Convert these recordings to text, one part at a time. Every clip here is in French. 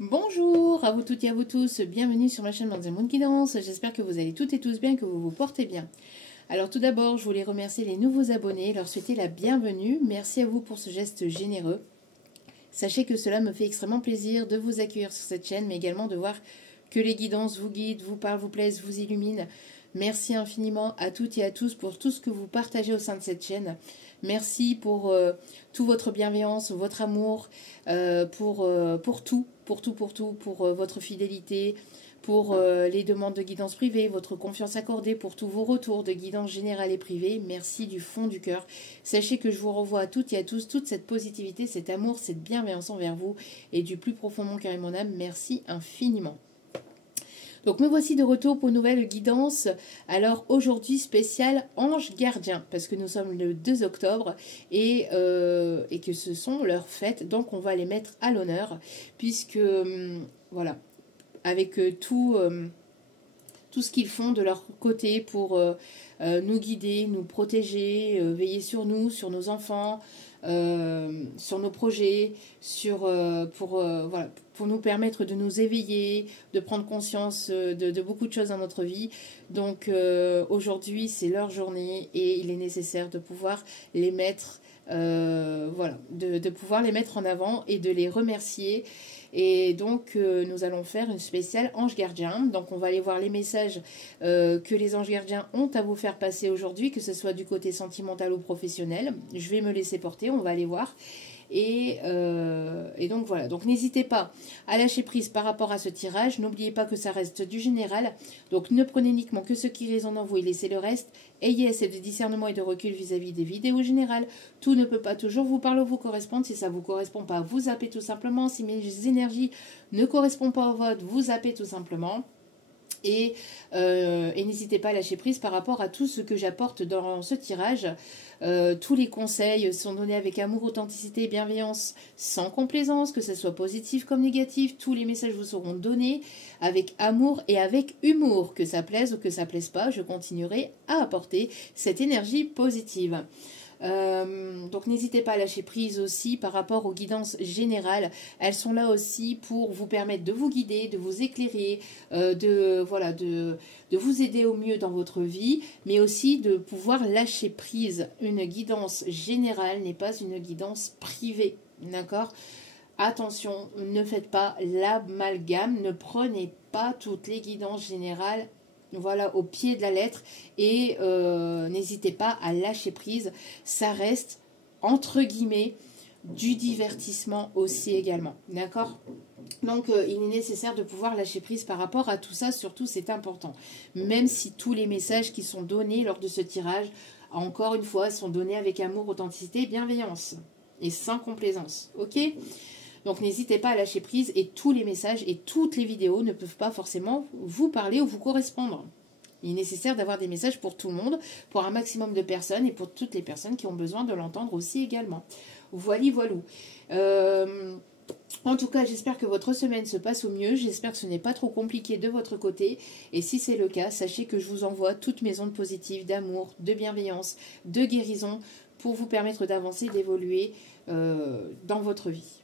Bonjour à vous toutes et à vous tous, bienvenue sur ma chaîne Manzé Moon Guidance, j'espère que vous allez toutes et tous bien, que vous vous portez bien. Alors tout d'abord, je voulais remercier les nouveaux abonnés, leur souhaiter la bienvenue, merci à vous pour ce geste généreux. Sachez que cela me fait extrêmement plaisir de vous accueillir sur cette chaîne, mais également de voir que les guidances vous guident, vous parlent, vous plaisent, vous illuminent. Merci infiniment à toutes et à tous pour tout ce que vous partagez au sein de cette chaîne. Merci pour toute votre bienveillance, votre amour, pour tout, pour votre fidélité, pour les demandes de guidance privée, votre confiance accordée, pour tous vos retours de guidance générale et privée. Merci du fond du cœur. Sachez que je vous renvoie à toutes et à tous toute cette positivité, cet amour, cette bienveillance envers vous et du plus profond de mon cœur et mon âme. Merci infiniment. Donc me voici de retour pour une nouvelle guidance. Alors aujourd'hui spécial ange gardien, parce que nous sommes le 2 octobre et que ce sont leurs fêtes, donc on va les mettre à l'honneur, puisque voilà, avec tout ce qu'ils font de leur côté pour nous guider, nous protéger, veiller sur nous, sur nos enfants, sur nos projets, pour nous permettre de nous éveiller, de prendre conscience de beaucoup de choses dans notre vie. Donc aujourd'hui c'est leur journée et il est nécessaire de pouvoir les mettre de pouvoir les mettre en avant et de les remercier. Et donc nous allons faire une spéciale ange gardien. Donc on va aller voir les messages que les anges gardiens ont à vous faire passer aujourd'hui, que ce soit du côté sentimental ou professionnel. Je vais me laisser porter, on va aller voir. Et donc voilà, donc n'hésitez pas à lâcher prise par rapport à ce tirage, n'oubliez pas que ça reste du général, donc ne prenez uniquement que ce qui résonne en vous et laissez le reste, ayez assez de discernement et de recul vis-à-vis des vidéos générales, tout ne peut pas toujours vous parler ou vous correspondre, si ça ne vous correspond pas, vous zappez tout simplement, si mes énergies ne correspondent pas au vôtre, vous zappez tout simplement. Et n'hésitez pas à lâcher prise par rapport à tout ce que j'apporte dans ce tirage. Tous les conseils sont donnés avec amour, authenticité et bienveillance, sans complaisance, que ce soit positif comme négatif. Tous les messages vous seront donnés avec amour et avec humour. Que ça plaise ou que ça plaise pas, je continuerai à apporter cette énergie positive. Donc n'hésitez pas à lâcher prise aussi par rapport aux guidances générales. Elles sont là aussi pour vous permettre de vous guider, de vous éclairer, de vous aider au mieux dans votre vie, mais aussi de pouvoir lâcher prise. Une guidance générale n'est pas une guidance privée, d'accord ? Attention, ne faites pas l'amalgame, ne prenez pas toutes les guidances générales au pied de la lettre et n'hésitez pas à lâcher prise, ça reste entre guillemets du divertissement aussi également, d'accord ? Donc il est nécessaire de pouvoir lâcher prise par rapport à tout ça, surtout c'est important, même si tous les messages qui sont donnés lors de ce tirage, encore une fois, sont donnés avec amour, authenticité et bienveillance et sans complaisance, ok ? Donc n'hésitez pas à lâcher prise et tous les messages et toutes les vidéos ne peuvent pas forcément vous parler ou vous correspondre. Il est nécessaire d'avoir des messages pour tout le monde, pour un maximum de personnes et pour toutes les personnes qui ont besoin de l'entendre aussi également. Voili voilou. En tout cas, j'espère que votre semaine se passe au mieux. J'espère que ce n'est pas trop compliqué de votre côté. Et si c'est le cas, sachez que je vous envoie toutes mes ondes positives d'amour, de bienveillance, de guérison pour vous permettre d'avancer, d'évoluer dans votre vie.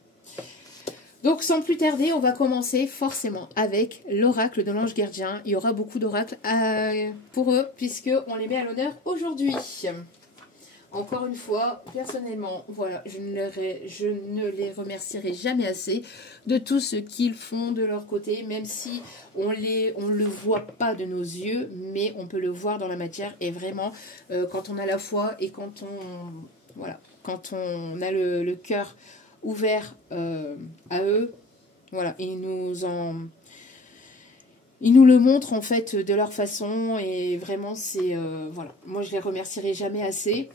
Donc sans plus tarder, on va commencer forcément avec l'oracle de l'ange gardien. Il y aura beaucoup d'oracles pour eux puisqu'on les met à l'honneur aujourd'hui. Encore une fois, personnellement, voilà, je ne les remercierai jamais assez de tout ce qu'ils font de leur côté, même si on le voit pas de nos yeux, mais on peut le voir dans la matière. Et vraiment, quand on a la foi et quand on a le cœur ouvert à eux, voilà, ils nous le montrent en fait de leur façon et vraiment c'est voilà, moi je les remercierai jamais assez,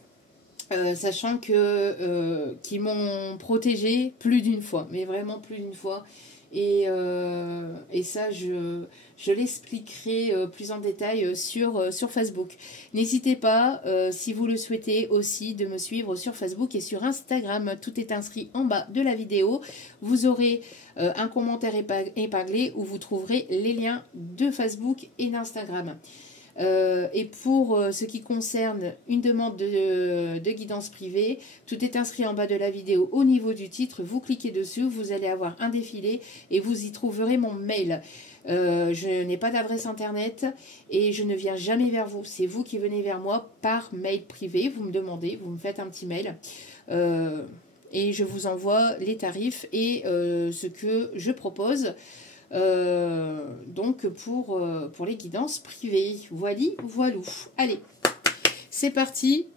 sachant que qu'ils m'ont protégée plus d'une fois, mais vraiment plus d'une fois. Et ça, je l'expliquerai plus en détail sur Facebook. N'hésitez pas, si vous le souhaitez aussi, de me suivre sur Facebook et sur Instagram. Tout est inscrit en bas de la vidéo. Vous aurez un commentaire épinglé où vous trouverez les liens de Facebook et d'Instagram. Et pour ce qui concerne une demande de guidance privée, tout est inscrit en bas de la vidéo au niveau du titre. Vous cliquez dessus, vous allez avoir un défilé et vous y trouverez mon mail. Je n'ai pas d'adresse internet et je ne viens jamais vers vous. C'est vous qui venez vers moi par mail privé. Vous me demandez, vous me faites un petit mail et je vous envoie les tarifs et ce que je propose. Donc pour les guidances privées. Voilou. Allez, c'est parti.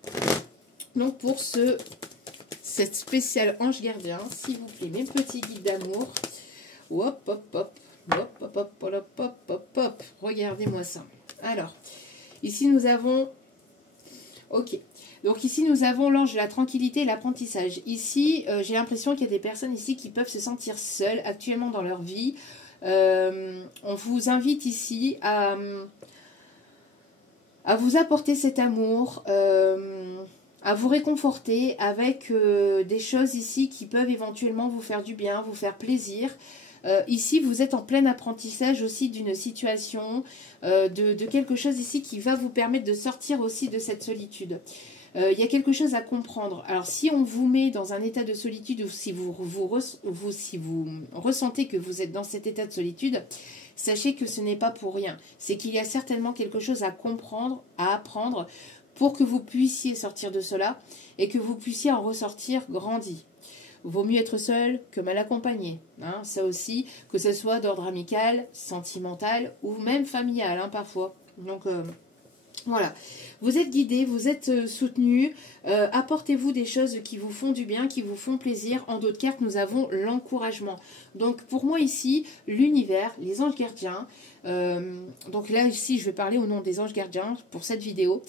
Donc pour cette spéciale ange gardien, s'il vous plaît, mes petits guides d'amour. Hop, hop, hop. Hop, hop, hop, hop, hop, hop, hop. Regardez-moi ça. Alors, ici nous avons... Ok. Donc ici nous avons l'ange de la tranquillité et l'apprentissage. Ici, j'ai l'impression qu'il y a des personnes ici qui peuvent se sentir seules actuellement dans leur vie. On vous invite ici à vous apporter cet amour, à vous réconforter avec des choses ici qui peuvent éventuellement vous faire du bien, vous faire plaisir. Ici, vous êtes en plein apprentissage aussi d'une situation, de quelque chose ici qui va vous permettre de sortir aussi de cette solitude. Il y a quelque chose à comprendre. Alors, si on vous met dans un état de solitude ou si vous ressentez que vous êtes dans cet état de solitude, sachez que ce n'est pas pour rien. C'est qu'il y a certainement quelque chose à comprendre, à apprendre pour que vous puissiez sortir de cela et que vous puissiez en ressortir grandi. Vaut mieux être seul que mal accompagné. Hein, ça aussi, que ce soit d'ordre amical, sentimental ou même familial, hein, parfois. Donc, voilà. Vous êtes guidé, vous êtes soutenu. Apportez-vous des choses qui vous font du bien, qui vous font plaisir. En d'autres cartes, nous avons l'encouragement. Donc, pour moi ici, l'univers, les anges gardiens. Donc là, ici, je vais parler au nom des anges gardiens pour cette vidéo.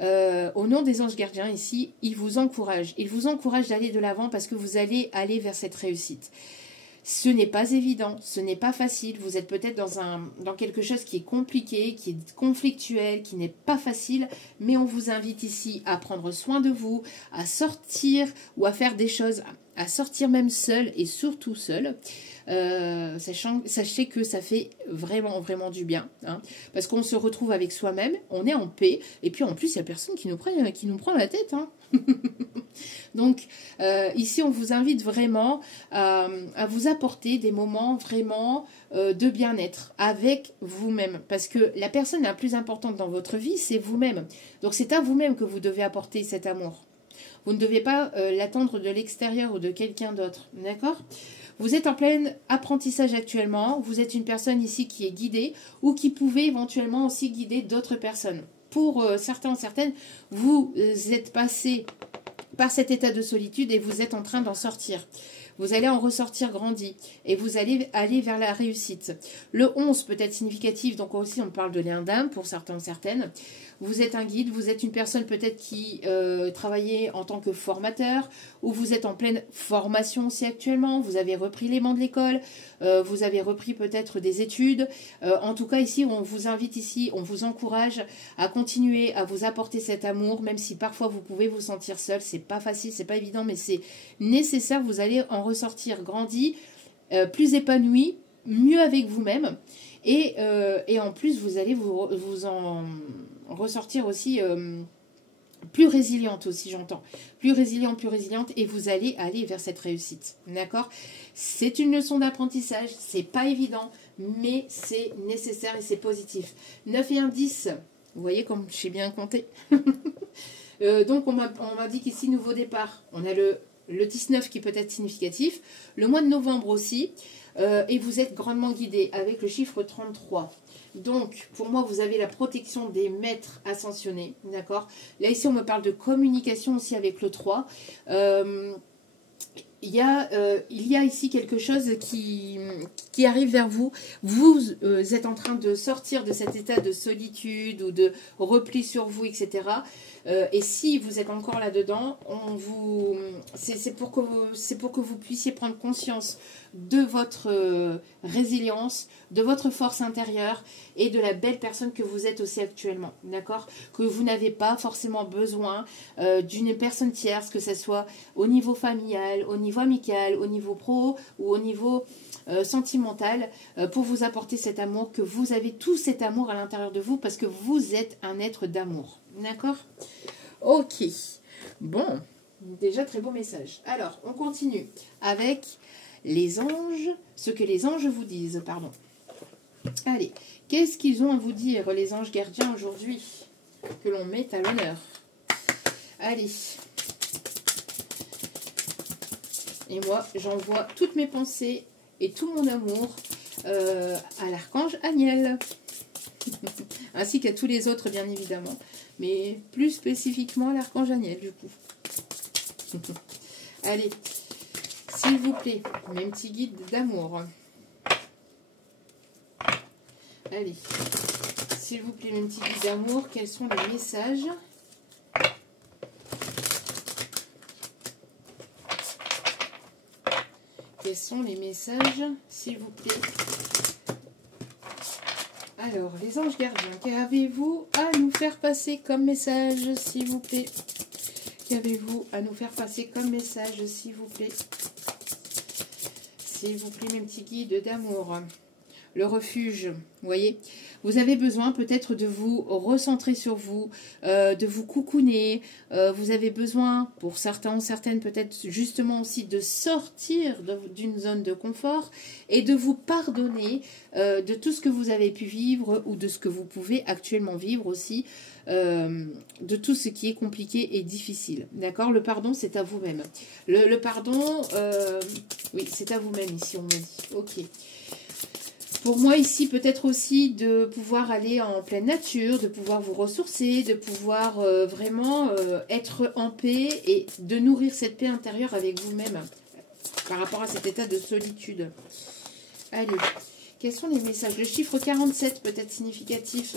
Au nom des anges gardiens ici, ils vous encouragent. Ils vous encouragent d'aller de l'avant parce que vous allez aller vers cette réussite. Ce n'est pas évident, ce n'est pas facile. Vous êtes peut-être dans quelque chose qui est compliqué, qui est conflictuel, qui n'est pas facile, mais on vous invite ici à prendre soin de vous, à sortir ou à faire des choses, à sortir même seul et surtout seul. Sachez que ça fait vraiment, vraiment du bien. Hein, parce qu'on se retrouve avec soi-même, on est en paix, et puis en plus, il n'y a personne qui nous prend la tête. Hein. Donc, ici, on vous invite vraiment à vous apporter des moments vraiment de bien-être avec vous-même. Parce que la personne la plus importante dans votre vie, c'est vous-même. Donc, c'est à vous-même que vous devez apporter cet amour. Vous ne devez pas l'attendre de l'extérieur ou de quelqu'un d'autre. D'accord ? Vous êtes en plein apprentissage actuellement. Vous êtes une personne ici qui est guidée ou qui pouvait éventuellement aussi guider d'autres personnes. Pour certains ou certaines, vous êtes passé par cet état de solitude et vous êtes en train d'en sortir. Vous allez en ressortir grandi et vous allez aller vers la réussite. Le 11 peut être significatif, donc aussi on parle de lien d'âme pour certains ou certaines. Vous êtes un guide, vous êtes une personne peut-être qui travaillait en tant que formateur ou vous êtes en pleine formation aussi actuellement, vous avez repris les bancs de l'école, vous avez repris peut-être des études. En tout cas ici, on vous invite ici, on vous encourage à continuer à vous apporter cet amour, même si parfois vous pouvez vous sentir seul, c'est pas facile, c'est pas évident, mais c'est nécessaire, vous allez en ressortir grandi, plus épanoui, mieux avec vous-même et en plus vous allez vous en ressortir aussi plus résiliente aussi, j'entends. Plus résiliente et vous allez aller vers cette réussite. D'accord ? C'est une leçon d'apprentissage, c'est pas évident, mais c'est nécessaire et c'est positif. 9 et 1, 10. Vous voyez comme je sais bien compter. Donc on m'a dit qu'ici, nouveau départ. On a le 19 qui peut être significatif. Le mois de novembre aussi. Et vous êtes grandement guidé avec le chiffre 33. Donc, pour moi, vous avez la protection des maîtres ascensionnés, d'accord ? Là, ici, on me parle de communication aussi avec le 3. Il y a ici quelque chose qui arrive vers vous. Vous êtes en train de sortir de cet état de solitude ou de repli sur vous, etc. Et si vous êtes encore là-dedans, c'est pour que vous puissiez prendre conscience de votre résilience, de votre force intérieure et de la belle personne que vous êtes aussi actuellement, d'accord ? Que vous n'avez pas forcément besoin d'une personne tierce, que ce soit au niveau familial, au niveau amical, au niveau pro ou au niveau sentimentale pour vous apporter cet amour, que vous avez tout cet amour à l'intérieur de vous parce que vous êtes un être d'amour. D'accord? Ok. Bon, déjà très beau message. Alors, on continue avec les anges, ce que les anges vous disent, pardon. Allez, qu'est-ce qu'ils ont à vous dire, les anges gardiens, aujourd'hui, que l'on met à l'honneur? Allez. Et moi, j'envoie toutes mes pensées et tout mon amour à l'archange Aniel. Ainsi qu'à tous les autres, bien évidemment. Mais plus spécifiquement à l'archange Aniel, du coup. Allez, s'il vous plaît, mes petits guides d'amour. Allez, s'il vous plaît, mes petits guides d'amour, quels sont les messages? Quels sont les messages, s'il vous plaît? Alors, les anges gardiens, qu'avez-vous à nous faire passer comme message, s'il vous plaît? Qu'avez-vous à nous faire passer comme message, s'il vous plaît? S'il vous plaît, mes petits guides d'amour. Le refuge, vous voyez, vous avez besoin peut-être de vous recentrer sur vous, de vous coucouner, vous avez besoin, pour certains ou certaines peut-être justement aussi, de sortir d'une zone de confort et de vous pardonner de tout ce que vous avez pu vivre ou de ce que vous pouvez actuellement vivre aussi, de tout ce qui est compliqué et difficile. D'accord? Le pardon, c'est à vous-même. Le pardon, oui, c'est à vous-même ici, on me dit. Ok. Pour moi ici, peut-être aussi de pouvoir aller en pleine nature, de pouvoir vous ressourcer, de pouvoir vraiment être en paix et de nourrir cette paix intérieure avec vous-même par rapport à cet état de solitude. Allez, quels sont les messages? Le chiffre 47 peut être significatif.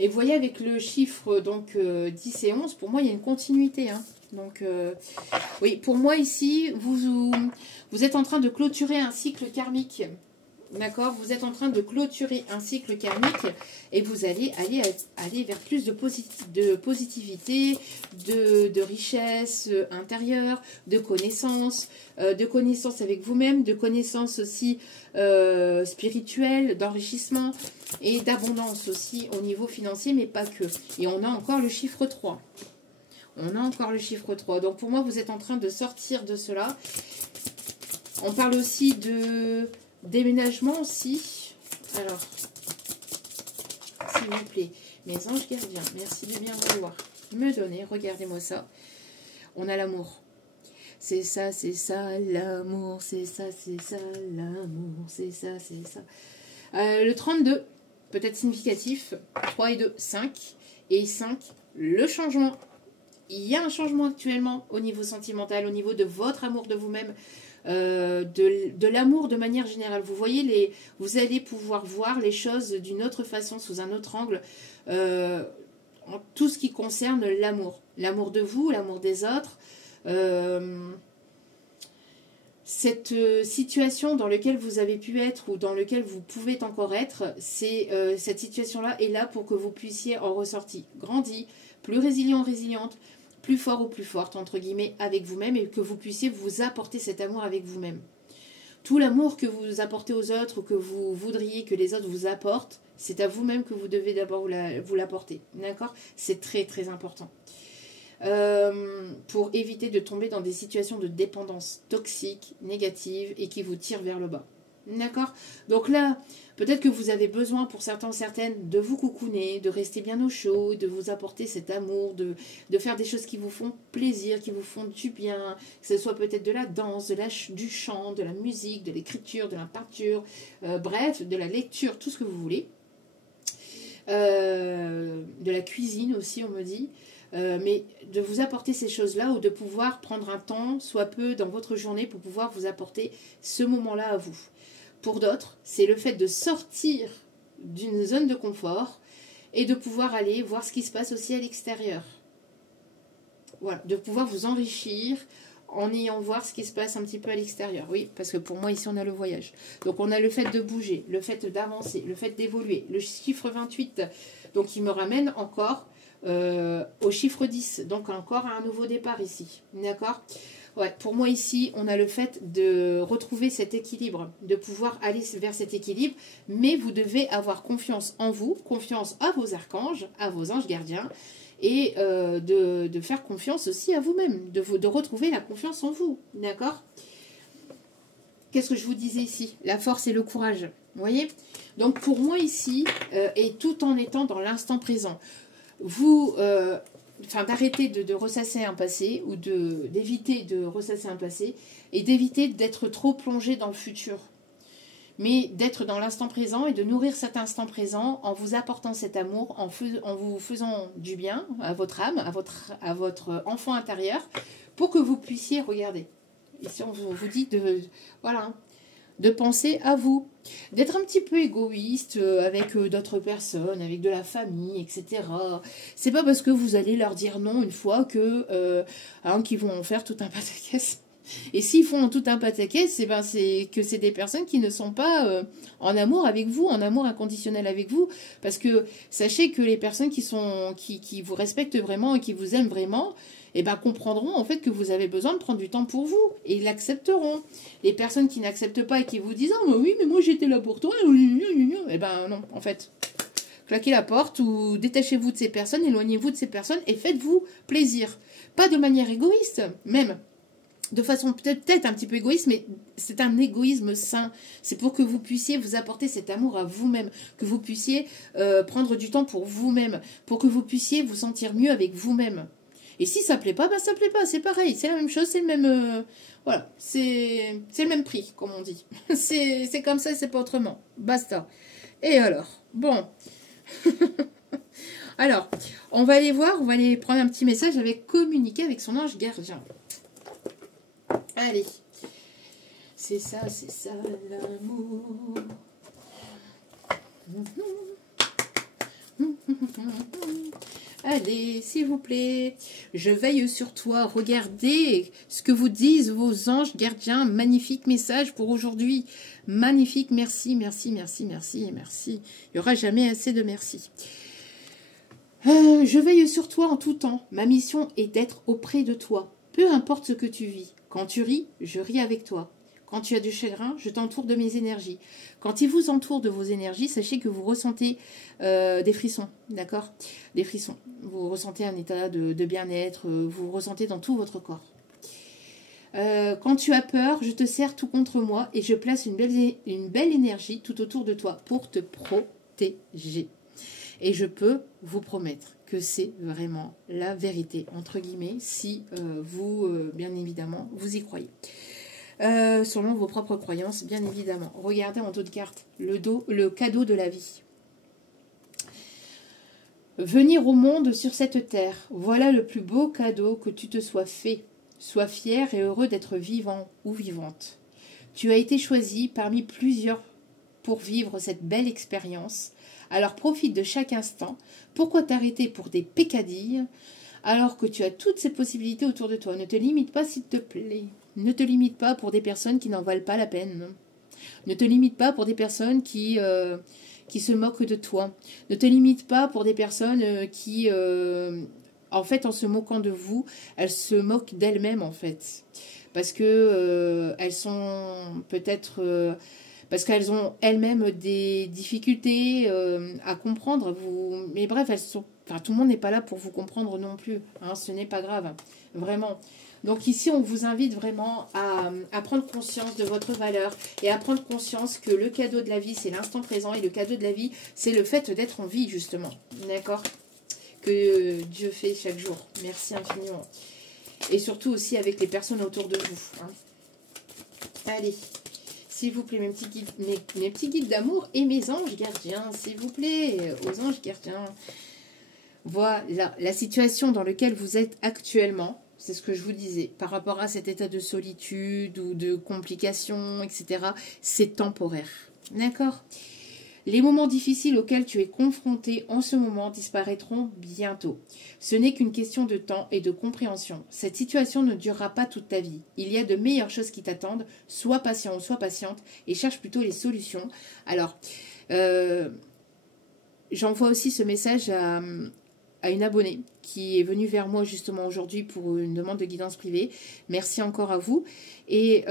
Et vous voyez avec le chiffre donc 10 et 11, pour moi il y a une continuité. Hein. Donc oui, pour moi ici, vous êtes en train de clôturer un cycle karmique. D'accord, vous êtes en train de clôturer un cycle karmique et vous allez aller vers plus de positivité, de richesse intérieure, de connaissances avec vous-même, de connaissances aussi spirituelles, d'enrichissement et d'abondance aussi au niveau financier, mais pas que. Et on a encore le chiffre 3. On a encore le chiffre 3. Donc pour moi, vous êtes en train de sortir de cela. On parle aussi de déménagement aussi. Alors, s'il vous plaît, mes anges gardiens, merci de bien vouloir me donner. Regardez-moi ça. On a l'amour. C'est ça l'amour. C'est ça l'amour. C'est ça. Le 32, peut-être significatif. 3 et 2, 5. Et 5, le changement. Il y a un changement actuellement au niveau sentimental, au niveau de votre amour de vous-même. De l'amour de manière générale. Vous voyez, vous allez pouvoir voir les choses d'une autre façon, sous un autre angle, en tout ce qui concerne l'amour. L'amour de vous, l'amour des autres. Cette situation dans laquelle vous avez pu être ou dans laquelle vous pouvez encore être, cette situation-là est là pour que vous puissiez en ressortir grandi, plus résilient, résiliente, plus fort ou plus forte, entre guillemets, avec vous-même et que vous puissiez vous apporter cet amour avec vous-même. Tout l'amour que vous apportez aux autres ou que vous voudriez que les autres vous apportent, c'est à vous-même que vous devez d'abord vous l'apporter. D'accord? C'est très très important. Pour éviter de tomber dans des situations de dépendance toxique, négative et qui vous tirent vers le bas. D'accord? Donc là, peut-être que vous avez besoin pour certains, certaines, de vous coucouner, de rester bien au chaud, de vous apporter cet amour, de faire des choses qui vous font plaisir, qui vous font du bien, que ce soit peut-être de la danse, du chant, de la musique, de l'écriture, de la peinture, bref, de la lecture, tout ce que vous voulez. De la cuisine aussi, on me dit. Mais de vous apporter ces choses-là ou de pouvoir prendre un temps, soit peu, dans votre journée pour pouvoir vous apporter ce moment-là à vous. Pour d'autres, c'est le fait de sortir d'une zone de confort et de pouvoir aller voir ce qui se passe aussi à l'extérieur. Voilà, de pouvoir vous enrichir en ayant voir ce qui se passe un petit peu à l'extérieur. Oui, parce que pour moi, ici, on a le voyage. Donc, on a le fait de bouger, le fait d'avancer, le fait d'évoluer. Le chiffre 28, donc, il me ramène encore au chiffre 10. Donc, encore à un nouveau départ ici. D'accord ? Ouais, pour moi ici, on a le fait de retrouver cet équilibre, de pouvoir aller vers cet équilibre, mais vous devez avoir confiance en vous, confiance à vos archanges, à vos anges gardiens, et de faire confiance aussi à vous-même, de retrouver la confiance en vous, d'accord? Qu'est-ce que je vous disais ici? La force et le courage, vous voyez? Donc pour moi ici, et tout en étant dans l'instant présent, vous... enfin, d'arrêter de ressasser un passé ou d'éviter de ressasser un passé et d'éviter d'être trop plongé dans le futur. Mais d'être dans l'instant présent et de nourrir cet instant présent en vous apportant cet amour, en vous faisant du bien à votre âme, à votre enfant intérieur, pour que vous puissiez regarder. Ici, on vous dit voilà, de penser à vous, d'être un petit peu égoïste avec d'autres personnes, avec de la famille, etc. C'est pas parce que vous allez leur dire non une fois que qu'ils vont en faire tout un pataquès. Et s'ils font tout un pataquès, c'est que c'est des personnes qui ne sont pas en amour avec vous, en amour inconditionnel avec vous. Parce que sachez que les personnes qui vous respectent vraiment et qui vous aiment vraiment, eh ben, comprendront en fait que vous avez besoin de prendre du temps pour vous. Et ils l'accepteront. Les personnes qui n'acceptent pas et qui vous disent « Ah, oui, mais moi j'étais là pour toi », eh ben non, en fait. Claquez la porte ou détachez-vous de ces personnes, éloignez-vous de ces personnes et faites-vous plaisir. Pas de manière égoïste, même. De façon peut-être un petit peu égoïste, mais c'est un égoïsme sain. C'est pour que vous puissiez vous apporter cet amour à vous-même, que vous puissiez prendre du temps pour vous-même, pour que vous puissiez vous sentir mieux avec vous-même. Et si ça plaît pas, bah ça plaît pas, c'est pareil, c'est la même chose, c'est le même... voilà, c'est le même prix, comme on dit. C'est comme ça, c'est pas autrement. Basta. Et alors, bon... alors, on va aller voir, on va aller prendre un petit message avec communiquer avec son ange gardien. Allez, c'est ça l'amour. Allez, s'il vous plaît, je veille sur toi. Regardez ce que vous disent vos anges gardiens. Magnifique message pour aujourd'hui. Magnifique, merci, merci, merci, merci et merci. Il n'y aura jamais assez de merci. Je veille sur toi en tout temps. Ma mission est d'être auprès de toi. Peu importe ce que tu vis. Quand tu ris, je ris avec toi. Quand tu as du chagrin, je t'entoure de mes énergies. Quand il vous entoure de vos énergies, sachez que vous ressentez des frissons, d'accord? Des frissons. Vous ressentez un état de bien-être, vous ressentez dans tout votre corps. Quand tu as peur, je te serre tout contre moi et je place une belle énergie tout autour de toi pour te protéger. Et je peux vous promettre que c'est vraiment la vérité, entre guillemets, si vous, bien évidemment, vous y croyez. Selon vos propres croyances, bien évidemment. Regardez en dos de carte, le cadeau de la vie. Venir au monde sur cette terre, voilà le plus beau cadeau que tu te sois fait. Sois fier et heureux d'être vivant ou vivante. Tu as été choisi parmi plusieurs pour vivre cette belle expérience. Alors profite de chaque instant. Pourquoi t'arrêter pour des pécadilles alors que tu as toutes ces possibilités autour de toi? Ne te limite pas, s'il te plaît. Ne te limite pas pour des personnes qui n'en valent pas la peine. Ne te limite pas pour des personnes qui se moquent de toi. Ne te limite pas pour des personnes qui, en fait, en se moquant de vous, elles se moquent d'elles-mêmes, en fait. Parce que elles sont peut-être... parce qu'elles ont elles-mêmes des difficultés à comprendre. Mais bref, tout le monde n'est pas là pour vous comprendre non plus. Hein, ce n'est pas grave, vraiment. Donc ici, on vous invite vraiment à prendre conscience de votre valeur et à prendre conscience que le cadeau de la vie, c'est l'instant présent. Et le cadeau de la vie, c'est le fait d'être en vie, justement. D'accord? Que Dieu fait chaque jour. Merci infiniment. Et surtout aussi avec les personnes autour de vous. Hein. Allez. S'il vous plaît, mes petits guides d'amour et mes anges gardiens, s'il vous plaît, aux anges gardiens. Voilà, la situation dans laquelle vous êtes actuellement, c'est ce que je vous disais, par rapport à cet état de solitude ou de complications, etc., c'est temporaire. D'accord ? Les moments difficiles auxquels tu es confronté en ce moment disparaîtront bientôt. Ce n'est qu'une question de temps et de compréhension. Cette situation ne durera pas toute ta vie. Il y a de meilleures choses qui t'attendent. Sois patient ou sois patiente et cherche plutôt les solutions. Alors, j'envoie aussi ce message à une abonnée qui est venue vers moi justement aujourd'hui pour une demande de guidance privée. Merci encore à vous. Et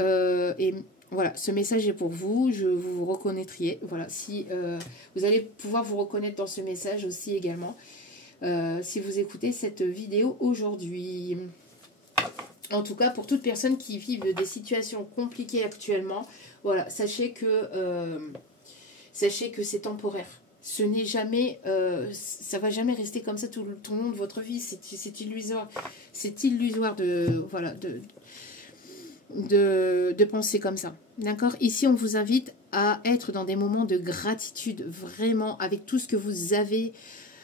voilà, ce message est pour vous. Je vous reconnaîtriez. Voilà, si vous allez pouvoir vous reconnaître dans ce message aussi également. Si vous écoutez cette vidéo aujourd'hui. En tout cas, pour toute personne qui vit des situations compliquées actuellement, voilà, sachez que c'est temporaire. Ce n'est jamais, ça va jamais rester comme ça tout le long de votre vie. C'est illusoire. C'est illusoire de, voilà, de penser comme ça. D'accord? Ici, on vous invite à être dans des moments de gratitude, vraiment, avec tout ce que vous avez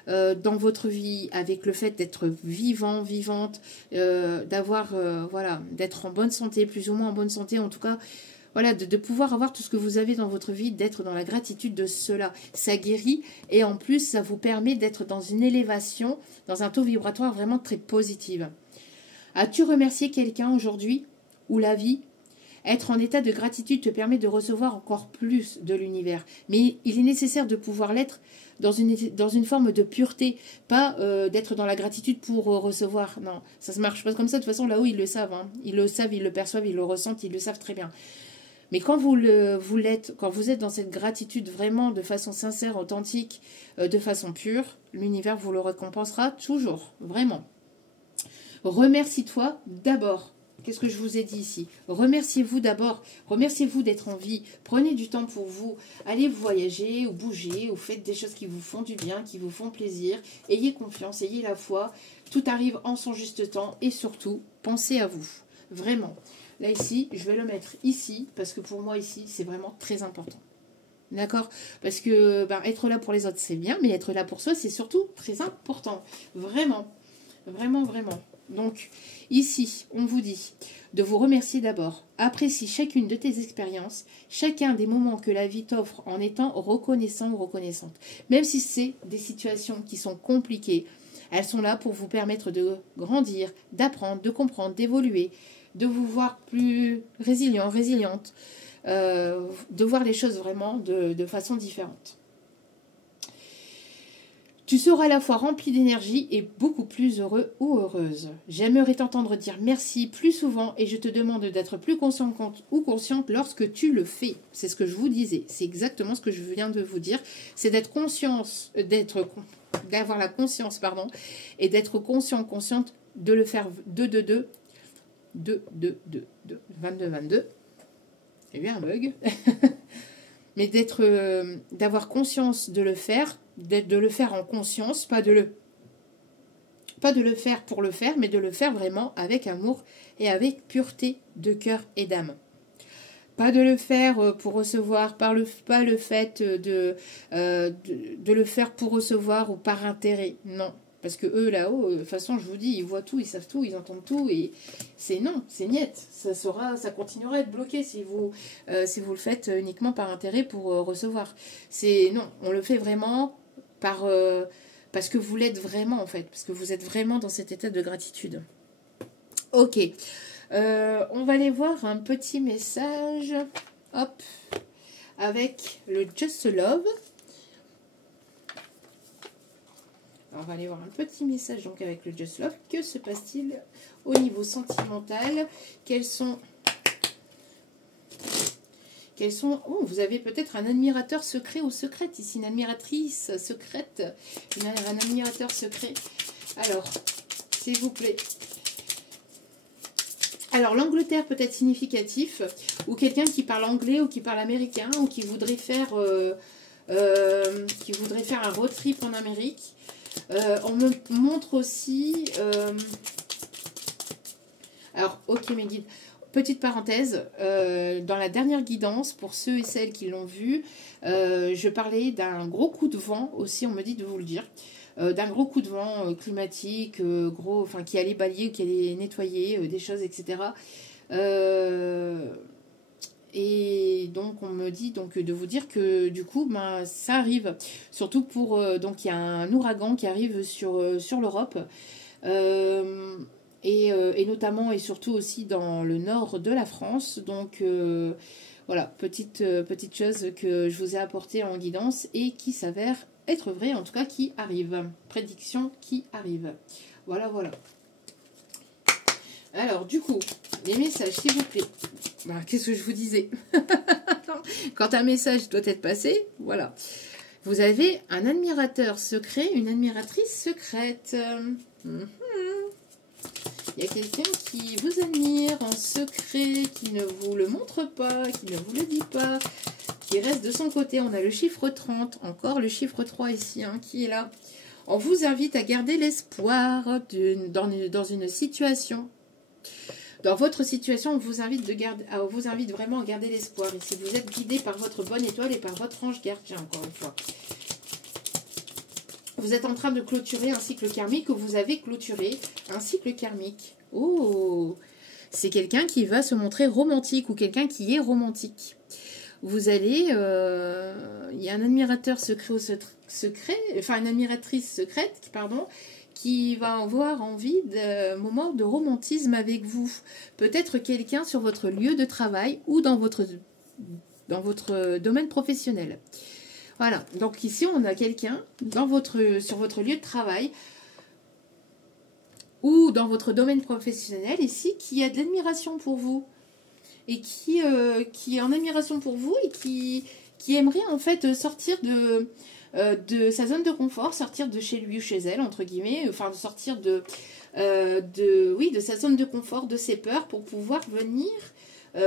dans votre vie, avec le fait d'être vivant, vivante, d'avoir, voilà, d'être en bonne santé, plus ou moins en bonne santé, en tout cas, voilà, de pouvoir avoir tout ce que vous avez dans votre vie, d'être dans la gratitude de cela. Ça guérit et en plus, ça vous permet d'être dans une élévation, dans un taux vibratoire vraiment très positif. As-tu remercié quelqu'un aujourd'hui ou la vie? Être en état de gratitude te permet de recevoir encore plus de l'univers. Mais il est nécessaire de pouvoir l'être dans une forme de pureté. Pas d'être dans la gratitude pour recevoir. Non, ça ne marche pas comme ça. De toute façon, là-haut, ils le savent. Hein. Ils le savent, ils le perçoivent, ils le ressentent, ils le savent très bien. Mais quand vous l'êtes, quand vous êtes dans cette gratitude vraiment de façon sincère, authentique, de façon pure, l'univers vous le récompensera toujours. Vraiment. Remercie-toi d'abord. Qu'est-ce que je vous ai dit ici? Remerciez-vous d'abord. Remerciez-vous d'être en vie. Prenez du temps pour vous. Allez voyager ou bouger ou faites des choses qui vous font du bien, qui vous font plaisir. Ayez confiance, ayez la foi. Tout arrive en son juste temps et surtout, pensez à vous. Vraiment. Là, ici, je vais le mettre ici parce que pour moi, ici, c'est vraiment très important. D'accord? Parce que être là pour les autres, c'est bien, mais être là pour soi, c'est surtout très important. Vraiment. Vraiment, vraiment. Donc, ici, on vous dit de vous remercier d'abord. Apprécie chacune de tes expériences, chacun des moments que la vie t'offre en étant reconnaissant ou reconnaissante. Même si c'est des situations qui sont compliquées, elles sont là pour vous permettre de grandir, d'apprendre, de comprendre, d'évoluer, de vous voir plus résilient, résiliente, de voir les choses vraiment de façon différente. Tu seras à la fois rempli d'énergie et beaucoup plus heureux ou heureuse. J'aimerais t'entendre dire merci plus souvent et je te demande d'être plus consciente ou consciente lorsque tu le fais. C'est ce que je vous disais. C'est exactement ce que je viens de vous dire. C'est d'être conscience, d'avoir la conscience, pardon, et d'être consciente de le faire 22. Il y a eu un bug. Mais d'avoir conscience de le faire, de le faire en conscience, pas de le faire pour le faire, mais de le faire vraiment avec amour et avec pureté de cœur et d'âme. Pas de le faire pour recevoir, pas le fait de le faire pour recevoir ou par intérêt, non. Parce que eux, là-haut, de toute façon, je vous dis, ils voient tout, ils savent tout, ils entendent tout, et c'est non, c'est niette. Ça continuera à être bloqué si vous le faites uniquement par intérêt pour recevoir. C'est non, on le fait vraiment parce que vous l'êtes vraiment, en fait, parce que vous êtes vraiment dans cet état de gratitude. Ok, on va aller voir un petit message, hop, avec le Just Love. Alors, on va aller voir un petit message donc avec le Just Love. Que se passe-t-il au niveau sentimental? Quels sont... Oh, vous avez peut-être un admirateur secret ou secrète ici, une admiratrice secrète, un admirateur secret. Alors, s'il vous plaît. Alors, l'Angleterre peut être significatif, ou quelqu'un qui parle anglais ou qui parle américain, ou qui voudrait faire un road trip en Amérique. On me montre aussi... alors, ok mes guides, petite parenthèse, dans la dernière guidance, pour ceux et celles qui l'ont vu, je parlais d'un gros coup de vent aussi, on me dit de vous le dire, d'un gros coup de vent climatique, qui allait balayer, qui allait nettoyer des choses, etc. Et donc on me dit donc de vous dire que du coup ça arrive, surtout pour donc il y a un ouragan qui arrive sur l'Europe et notamment et surtout aussi dans le nord de la France. Donc voilà, petite chose que je vous ai apportée en guidance et qui s'avère être vrai, en tout cas qui arrive. Prédiction qui arrive. Voilà, voilà. Alors, du coup, les messages, s'il vous plaît. Bah, qu'est-ce que je vous disais? Quand un message doit être passé, voilà. Vous avez un admirateur secret, une admiratrice secrète. Il y a quelqu'un qui vous admire en secret, qui ne vous le montre pas, qui ne vous le dit pas, qui reste de son côté. On a le chiffre 30, encore le chiffre 3 ici, hein, qui est là. On vous invite à garder l'espoir dans une situation. Dans votre situation, on vous invite, vraiment à garder l'espoir. Ici, vous êtes guidé par votre bonne étoile et par votre ange gardien, encore une fois. Vous êtes en train de clôturer un cycle karmique, ou vous avez clôturé un cycle karmique. Oh, c'est quelqu'un qui va se montrer romantique, ou quelqu'un qui est romantique. Vous allez... il y a un admirateur enfin une admiratrice secrète, pardon, qui va avoir envie d'un moment de romantisme avec vous. Peut-être quelqu'un sur votre lieu de travail ou dans votre domaine professionnel. Voilà, donc ici on a quelqu'un sur votre lieu de travail ou dans votre domaine professionnel ici qui a de l'admiration pour vous et qui est en admiration pour vous et qui aimerait en fait sortir de sa zone de confort, sortir de chez lui ou chez elle, entre guillemets, enfin sortir de sa zone de confort, de ses peurs, pour pouvoir venir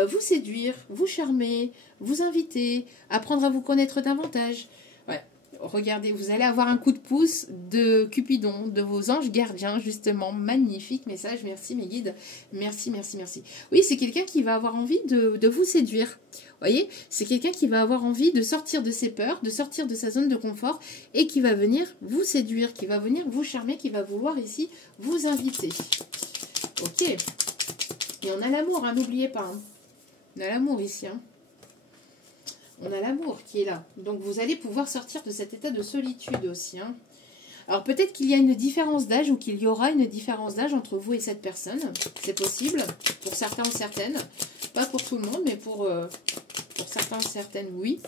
vous séduire, vous charmer, vous inviter, apprendre à vous connaître davantage. Ouais. Regardez, vous allez avoir un coup de pouce de Cupidon, de vos anges gardiens, justement. Magnifique message, merci mes guides. Merci, merci, merci. Oui, c'est quelqu'un qui va avoir envie de vous séduire. Vous voyez, c'est quelqu'un qui va avoir envie de sortir de ses peurs, de sortir de sa zone de confort et qui va venir vous séduire, qui va venir vous charmer, qui va vouloir ici vous inviter. Ok. Et on a l'amour, hein, n'oubliez pas. Hein. On a l'amour ici. Hein. On a l'amour qui est là. Donc vous allez pouvoir sortir de cet état de solitude aussi. Hein. Alors peut-être qu'il y a une différence d'âge ou qu'il y aura une différence d'âge entre vous et cette personne. C'est possible, pour certains ou certaines. Pas pour tout le monde, mais pour certains ou certaines, oui.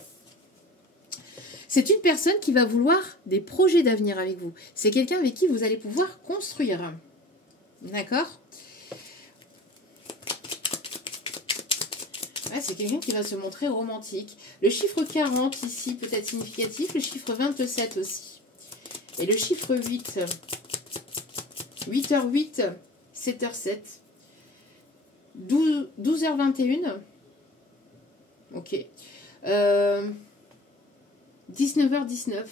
C'est une personne qui va vouloir des projets d'avenir avec vous. C'est quelqu'un avec qui vous allez pouvoir construire. D'accord ? C'est quelqu'un qui va se montrer romantique. Le chiffre 40 ici peut être significatif. Le chiffre 27 aussi. Et le chiffre 8. 8h08, 7h07. 12h21. Ok. 19h19.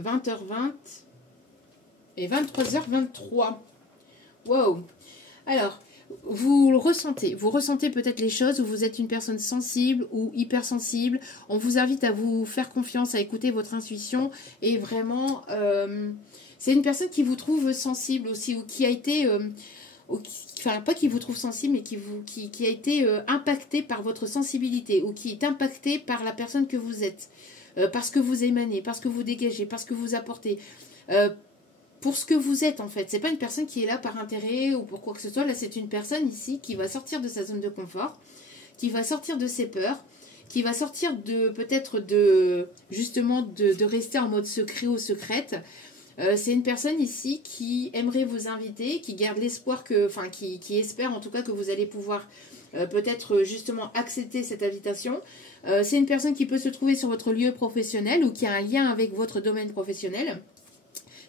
20h20. Et 23h23. Wow. Alors... vous le ressentez. Vous ressentez peut-être les choses où vous êtes une personne sensible ou hypersensible. On vous invite à vous faire confiance, à écouter votre intuition. Et vraiment, c'est une personne qui vous trouve sensible aussi ou qui a été... enfin, pas qui vous trouve sensible, mais qui a été impacté par votre sensibilité ou qui est impacté par la personne que vous êtes. Parce que vous émanez, parce que vous dégagez, parce que vous apportez... pour ce que vous êtes en fait. C'est pas une personne qui est là par intérêt ou pour quoi que ce soit. Là, c'est une personne ici qui va sortir de sa zone de confort, qui va sortir de ses peurs, qui va sortir de peut-être de justement de rester en mode secret ou secrète. C'est une personne ici qui aimerait vous inviter, qui garde l'espoir que, enfin qui espère en tout cas que vous allez pouvoir peut-être justement accepter cette invitation. C'est une personne qui peut se trouver sur votre lieu professionnel ou qui a un lien avec votre domaine professionnel.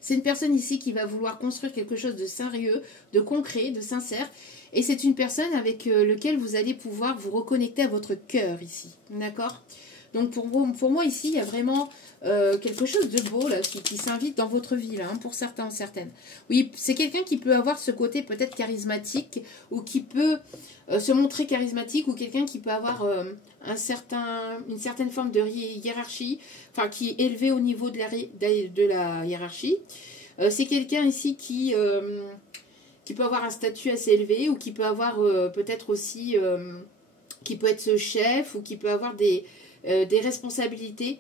C'est une personne ici qui va vouloir construire quelque chose de sérieux, de concret, de sincère. Et c'est une personne avec laquelle vous allez pouvoir vous reconnecter à votre cœur ici. D'accord ? Donc pour moi ici, il y a vraiment quelque chose de beau là, qui s'invite dans votre vie, là, hein, pour certains, certaines. Oui, c'est quelqu'un qui peut avoir ce côté peut-être charismatique ou qui peut se montrer charismatique ou quelqu'un qui peut avoir une certaine forme de hiérarchie, enfin qui est élevé au niveau de la hiérarchie. C'est quelqu'un ici qui peut avoir un statut assez élevé ou qui peut avoir peut-être aussi, qui peut être chef ou qui peut avoir des responsabilités,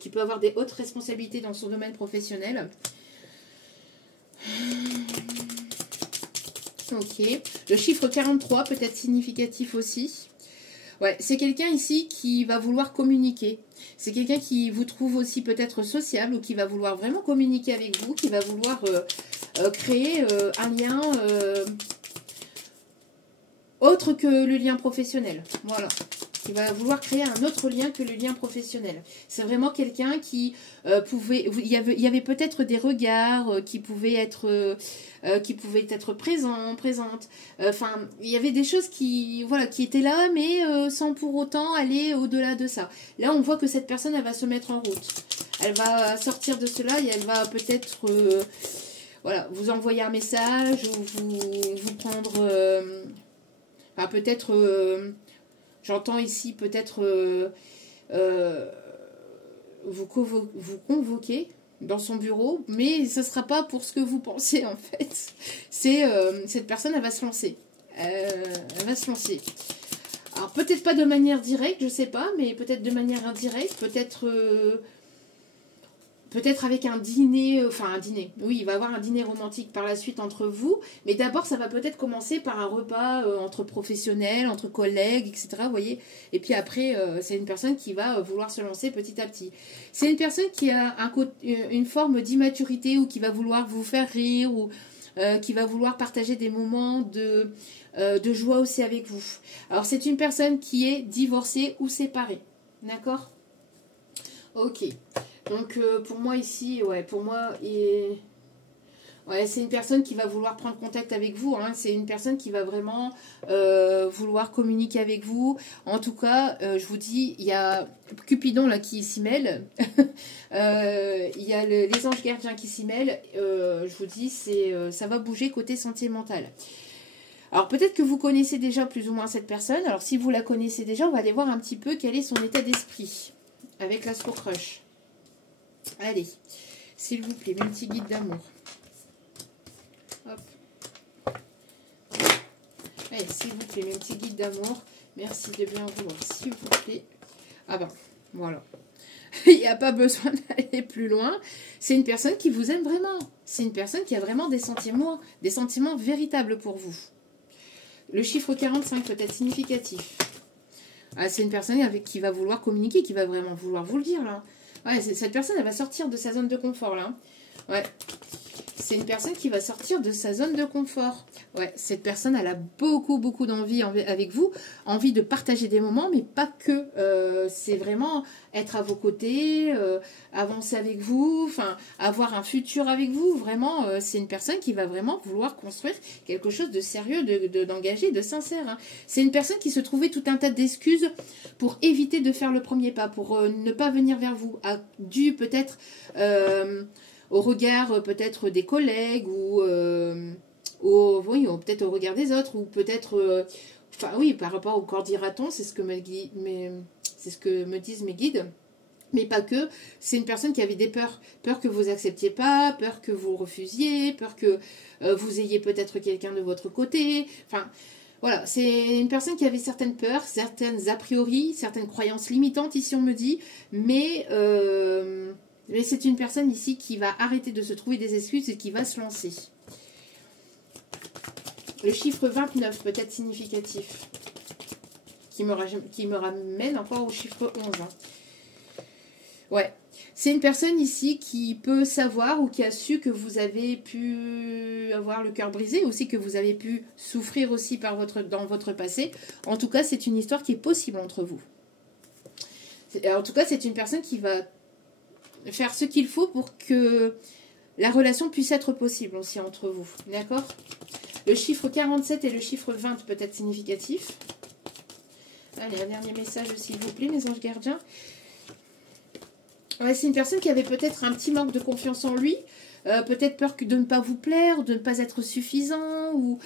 qui peut avoir des hautes responsabilités dans son domaine professionnel. Ok. Le chiffre 43 peut être significatif aussi. Ouais, c'est quelqu'un ici qui va vouloir communiquer. C'est quelqu'un qui vous trouve aussi peut-être sociable ou qui va vouloir vraiment communiquer avec vous, qui va vouloir créer un lien autre que le lien professionnel. Voilà. Qui va vouloir créer un autre lien que le lien professionnel. C'est vraiment quelqu'un qui pouvait... Il y avait peut-être des regards qui pouvaient être présentes. Enfin, il y avait des choses qui étaient là, mais sans pour autant aller au-delà de ça. Là, on voit que cette personne, elle va se mettre en route. Elle va sortir de cela et elle va peut-être... vous envoyer un message ou vous prendre... enfin, peut-être... J'entends ici peut-être vous convoquer dans son bureau, mais ce ne sera pas pour ce que vous pensez en fait. C'est cette personne, elle va se lancer. Elle va se lancer. Alors peut-être pas de manière directe, je sais pas, mais peut-être de manière indirecte, peut-être avec un dîner, oui, il va y avoir un dîner romantique par la suite entre vous, mais d'abord ça va peut-être commencer par un repas entre professionnels, entre collègues, etc. Vous voyez, et puis après, c'est une personne qui va vouloir se lancer petit à petit. C'est une personne qui a une forme d'immaturité ou qui va vouloir vous faire rire ou qui va vouloir partager des moments de joie aussi avec vous. Alors c'est une personne qui est divorcée ou séparée, d'accord? Ok. Donc pour moi ici, c'est une personne qui va vouloir prendre contact avec vous. Hein. C'est une personne qui va vraiment vouloir communiquer avec vous. En tout cas, je vous dis, il y a Cupidon là qui s'y mêle. Il y a les anges gardiens qui s'y mêlent. Je vous dis, ça va bouger côté sentimental. Alors peut-être que vous connaissez déjà plus ou moins cette personne. Alors si vous la connaissez déjà, on va aller voir un petit peu quel est son état d'esprit avec l'Astro Crush. Allez, s'il vous plaît, mes petits guides d'amour. Hop. Allez, s'il vous plaît, mes petits guides d'amour. Merci de bien vouloir, s'il vous plaît. Ah ben, voilà. Il n'y a pas besoin d'aller plus loin. C'est une personne qui vous aime vraiment. C'est une personne qui a vraiment des sentiments véritables pour vous. Le chiffre 45 peut être significatif. Ah, c'est une personne avec qui va vouloir communiquer, qui va vraiment vouloir vous le dire, là. Ouais, cette personne, elle va sortir de sa zone de confort, là. Ouais. C'est une personne qui va sortir de sa zone de confort. Ouais, cette personne, elle a beaucoup, beaucoup d'envie avec vous. Envie de partager des moments, mais pas que. C'est vraiment être à vos côtés, avancer avec vous, enfin, avoir un futur avec vous. Vraiment, c'est une personne qui va vraiment vouloir construire quelque chose de sérieux, d'engagé, de sincère. Hein. C'est une personne qui se trouvait tout un tas d'excuses pour éviter de faire le premier pas, pour ne pas venir vers vous. Dû peut-être... au regard peut-être des collègues ou peut-être au regard des autres ou peut-être par rapport au corps dira-t-on, c'est ce que me disent mes guides, mais pas que. C'est une personne qui avait des peurs que vous acceptiez pas, peur que vous refusiez, peur que vous ayez peut-être quelqu'un de votre côté, enfin voilà, c'est une personne qui avait certaines peurs, certaines a priori, certaines croyances limitantes ici on me dit, mais c'est une personne ici qui va arrêter de se trouver des excuses et qui va se lancer. Le chiffre 29 peut être significatif. Qui me ramène encore au chiffre 11. Hein. Ouais. C'est une personne ici qui peut savoir ou qui a su que vous avez pu avoir le cœur brisé, aussi que vous avez pu souffrir aussi dans votre passé. En tout cas, c'est une histoire qui est possible entre vous. En tout cas, c'est une personne qui va faire ce qu'il faut pour que la relation puisse être possible aussi entre vous. D'accord? Le chiffre 47 et le chiffre 20 peut être significatif. Allez, un dernier message s'il vous plaît, mes anges gardiens. Ouais, c'est une personne qui avait peut-être un petit manque de confiance en lui. Peut-être peur de ne pas vous plaire, de ne pas être suffisant. Ou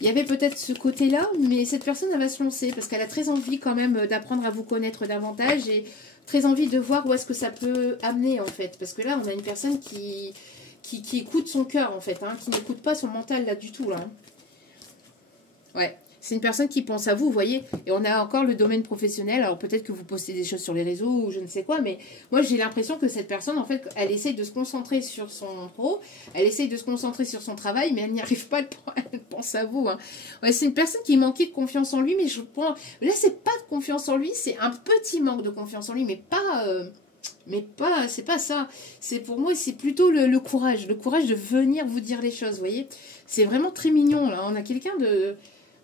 il y avait peut-être ce côté-là. Mais cette personne, elle va se lancer parce qu'elle a très envie quand même d'apprendre à vous connaître davantage et très envie de voir où est-ce que ça peut amener en fait. Parce que là, on a une personne qui écoute son cœur en fait, hein, qui n'écoute pas son mental là du tout. Là. Ouais. C'est une personne qui pense à vous, vous voyez. Et on a encore le domaine professionnel. Alors peut-être que vous postez des choses sur les réseaux ou je ne sais quoi. Mais moi, j'ai l'impression que cette personne, en fait, elle essaye de se concentrer sur son pro. Elle essaye de se concentrer sur son travail. Mais elle n'y arrive pas. Elle pense à vous. Hein. Ouais, c'est une personne qui manquait de confiance en lui. Mais je pense... Là, c'est pas de confiance en lui. C'est un petit manque de confiance en lui. Mais pas, c'est pas ça. C'est pour moi, c'est plutôt le courage. Le courage de venir vous dire les choses, vous voyez. C'est vraiment très mignon, là. On a quelqu'un de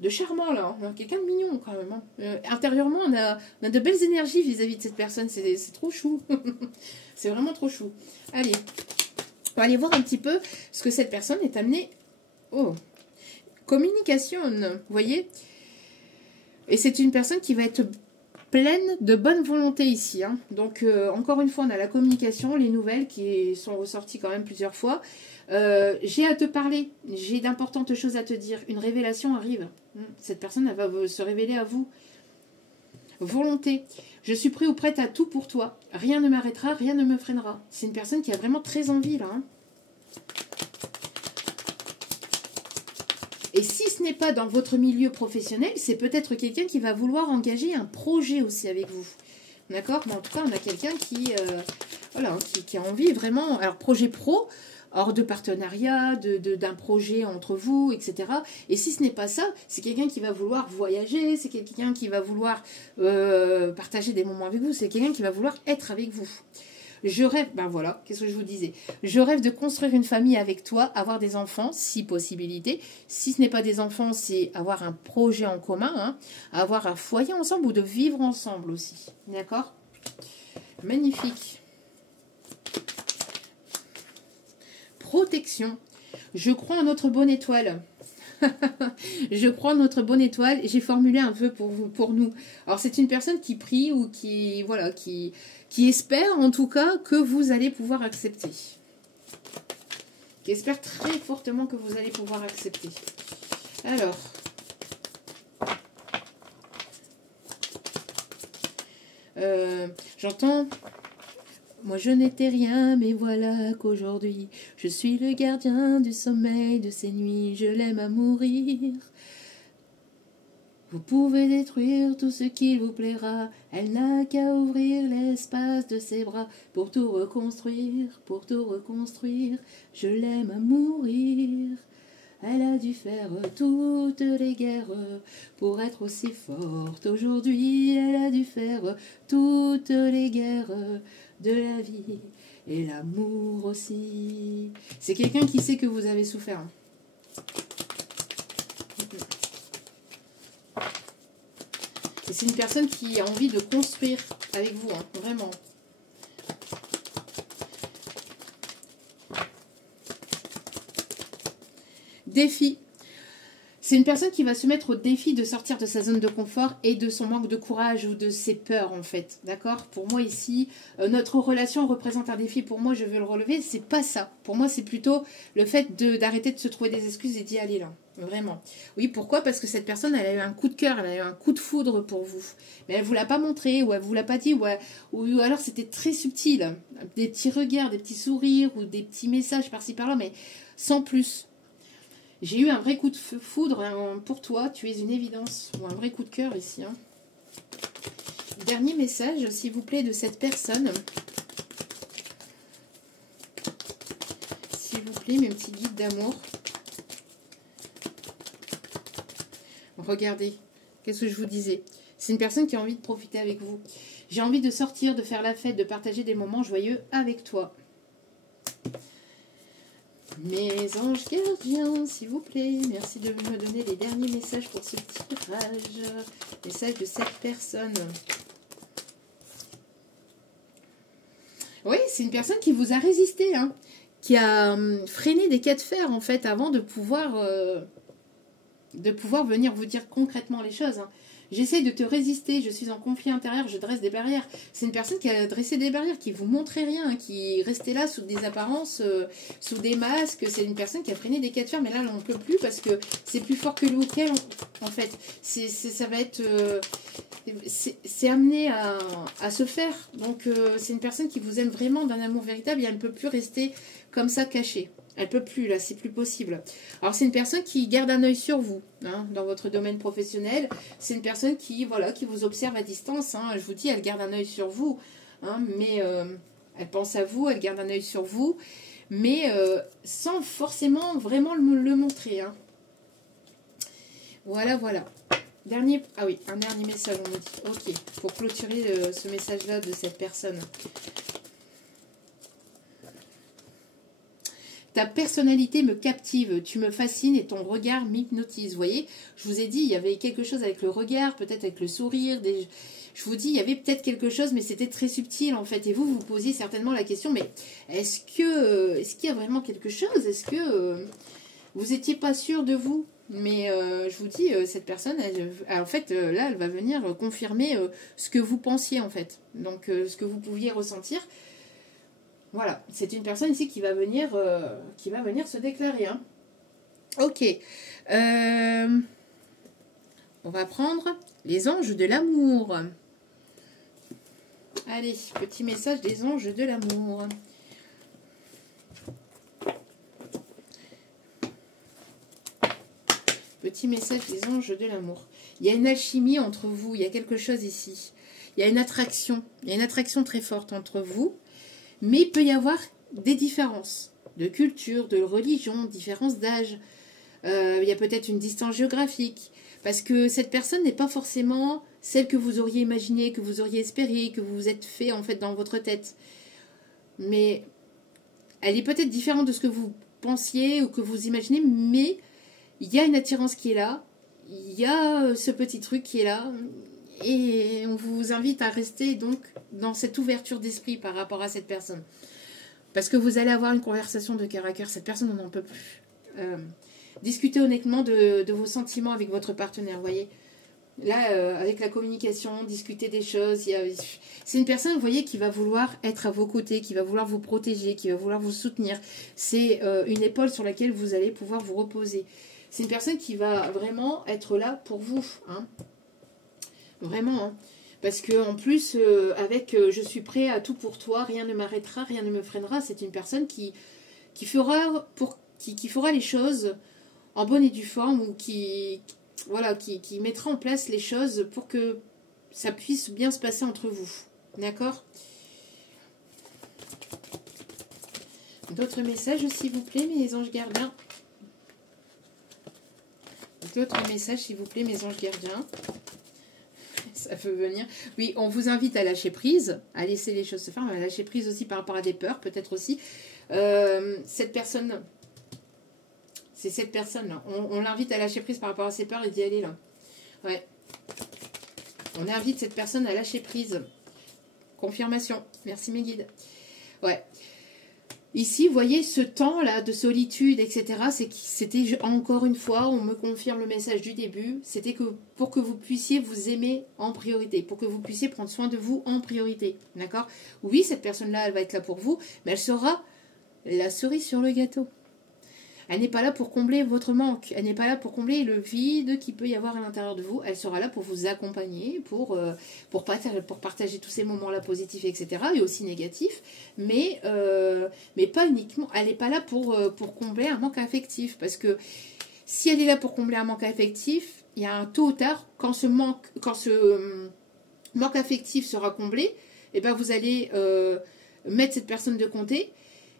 charmant, là. On a quelqu'un de mignon, quand même. Hein. Intérieurement, on a de belles énergies vis-à-vis de cette personne. C'est trop chou. C'est vraiment trop chou. Allez, on va aller voir un petit peu ce que cette personne est amenée. Oh, communication, vous voyez. Et c'est une personne qui va être pleine de bonne volonté ici. Hein. Donc, encore une fois, on a la communication, les nouvelles qui sont ressorties quand même plusieurs fois. J'ai à te parler, j'ai d'importantes choses à te dire. Une révélation arrive. Cette personne, elle va se révéler à vous. Volonté. Je suis prêt ou prête à tout pour toi. Rien ne m'arrêtera, rien ne me freinera. C'est une personne qui a vraiment très envie, là. Hein. Et si ce n'est pas dans votre milieu professionnel, c'est peut-être quelqu'un qui va vouloir engager un projet aussi avec vous. D'accord? Mais en tout cas, on a quelqu'un qui, voilà, qui a envie vraiment... Alors, projet pro, hors de partenariat, d'un projet entre vous, etc. Et si ce n'est pas ça, c'est quelqu'un qui va vouloir voyager, c'est quelqu'un qui va vouloir partager des moments avec vous, c'est quelqu'un qui va vouloir être avec vous. Je rêve, ben voilà, qu'est-ce que je vous disais? Je rêve de construire une famille avec toi, avoir des enfants, si possibilité. Si ce n'est pas des enfants, c'est avoir un projet en commun, hein, avoir un foyer ensemble ou de vivre ensemble aussi. D'accord? Magnifique. Protection. Je crois en notre bonne étoile. Je crois en notre bonne étoile. J'ai formulé un vœu pour vous, pour nous. Alors c'est une personne qui prie ou qui, voilà, qui espère en tout cas que vous allez pouvoir accepter. Qui espère très fortement que vous allez pouvoir accepter. Alors. J'entends... Moi je n'étais rien, mais voilà qu'aujourd'hui, je suis le gardien du sommeil de ces nuits, je l'aime à mourir. Vous pouvez détruire tout ce qu'il vous plaira, elle n'a qu'à ouvrir l'espace de ses bras pour tout reconstruire, je l'aime à mourir. Elle a dû faire toutes les guerres pour être aussi forte aujourd'hui, elle a dû faire toutes les guerres de la vie et l'amour aussi. C'est quelqu'un qui sait que vous avez souffert. Et c'est une personne qui a envie de construire avec vous, hein, vraiment. Défi. C'est une personne qui va se mettre au défi de sortir de sa zone de confort et de son manque de courage ou de ses peurs en fait. D'accord? Pour moi ici, notre relation représente un défi. Pour moi, je veux le relever. C'est pas ça. Pour moi, c'est plutôt le fait d'arrêter de se trouver des excuses et d'y aller là. Vraiment. Oui, pourquoi? Parce que cette personne, elle a eu un coup de cœur, elle a eu un coup de foudre pour vous. Mais elle ne vous l'a pas montré, ou elle ne vous l'a pas dit, ou alors c'était très subtil. Des petits regards, des petits sourires, ou des petits messages par-ci par-là, mais sans plus. J'ai eu un vrai coup de foudre hein, pour toi, tu es une évidence, ou un vrai coup de cœur ici. Hein. Dernier message, s'il vous plaît, de cette personne. S'il vous plaît, mes petits guides d'amour. Regardez, qu'est-ce que je vous disais? C'est une personne qui a envie de profiter avec vous. J'ai envie de sortir, de faire la fête, de partager des moments joyeux avec toi. Mes anges gardiens, s'il vous plaît, merci de me donner les derniers messages pour ce tirage. Message de cette personne. Oui, c'est une personne qui vous a résisté, hein, qui a freiné des cas de fer, en fait, avant de pouvoir venir vous dire concrètement les choses. Hein. J'essaie de te résister, je suis en conflit intérieur, je dresse des barrières. C'est une personne qui a dressé des barrières, qui vous montrait rien, hein, qui restait là sous des apparences, sous des masques. C'est une personne qui a freiné des cas de fer, mais là, on ne peut plus parce que c'est plus fort que lui ou qu'elle, en fait. Ça va être... c'est amené à se faire. Donc, c'est une personne qui vous aime vraiment d'un amour véritable et elle ne peut plus rester comme ça cachée. Elle peut plus, là, c'est plus possible. Alors, c'est une personne qui garde un œil sur vous, hein, dans votre domaine professionnel. C'est une personne qui, voilà, qui vous observe à distance. Hein. Je vous dis, elle garde un œil sur vous. Hein, mais elle pense à vous, elle garde un œil sur vous. Mais sans forcément vraiment le montrer. Hein. Voilà, voilà. Dernier, ah oui, un dernier message, on me dit. Ok, pour clôturer ce message-là de cette personne. Ta personnalité me captive, tu me fascines et ton regard m'hypnotise. Vous voyez, je vous ai dit, il y avait quelque chose avec le regard, peut-être avec le sourire. Je vous dis, il y avait peut-être quelque chose, mais c'était très subtil en fait. Et vous, vous posiez certainement la question, mais est-ce qu'il y a vraiment quelque chose? Est-ce que vous n'étiez pas sûr de vous? Mais je vous dis, cette personne, en fait, là, elle va venir confirmer ce que vous pensiez en fait. Donc, ce que vous pouviez ressentir. Voilà, c'est une personne ici qui va venir se déclarer. Hein. Ok. On va prendre les anges de l'amour. Allez, petit message des anges de l'amour. Petit message des anges de l'amour. Il y a une alchimie entre vous, il y a quelque chose ici. Il y a une attraction très forte entre vous. Mais il peut y avoir des différences de culture, de religion, différences d'âge. Il y a peut-être une distance géographique. Parce que cette personne n'est pas forcément celle que vous auriez imaginée, que vous auriez espérée, que vous vous êtes fait en fait dans votre tête. Mais elle est peut-être différente de ce que vous pensiez ou que vous imaginez, mais il y a une attirance qui est là. Il y a ce petit truc qui est là. Et on vous invite à rester donc dans cette ouverture d'esprit par rapport à cette personne. Parce que vous allez avoir une conversation de cœur à cœur. Cette personne, on n'en peut plus. Discutez honnêtement de vos sentiments avec votre partenaire, vous voyez. Là, avec la communication, discuter des choses. C'est une personne, vous voyez, qui va vouloir être à vos côtés, qui va vouloir vous protéger, qui va vouloir vous soutenir. C'est une épaule sur laquelle vous allez pouvoir vous reposer. C'est une personne qui va vraiment être là pour vous, hein. Vraiment, hein. Parce que en plus, avec je suis prêt à tout pour toi, rien ne m'arrêtera, rien ne me freinera, c'est une personne qui fera les choses en bonne et due forme ou qui mettra en place les choses pour que ça puisse bien se passer entre vous. D'accord? D'autres messages, s'il vous plaît, mes anges gardiens. D'autres messages, s'il vous plaît, mes anges gardiens. Ça peut venir. Oui, on vous invite à lâcher prise, à laisser les choses se faire, mais à lâcher prise aussi par rapport à des peurs, peut-être aussi. Cette personne, c'est cette personne-là. On l'invite à lâcher prise par rapport à ses peurs et d'y aller là. Ouais. On invite cette personne à lâcher prise. Confirmation. Merci mes guides. Ouais. Ici, vous voyez, ce temps-là de solitude, etc., c'était encore une fois, on me confirme le message du début, c'était que pour que vous puissiez vous aimer en priorité, pour que vous puissiez prendre soin de vous en priorité, d'accord? Oui, cette personne-là, elle va être là pour vous, mais elle sera la cerise sur le gâteau. Elle n'est pas là pour combler votre manque. Elle n'est pas là pour combler le vide qu'il peut y avoir à l'intérieur de vous. Elle sera là pour vous accompagner, pour partager tous ces moments-là positifs, etc. Et aussi négatifs. Mais pas uniquement. Elle n'est pas là pour combler un manque affectif. Parce que si elle est là pour combler un manque affectif, il y a un tôt ou tard, quand ce manque affectif sera comblé, eh ben vous allez mettre cette personne de côté.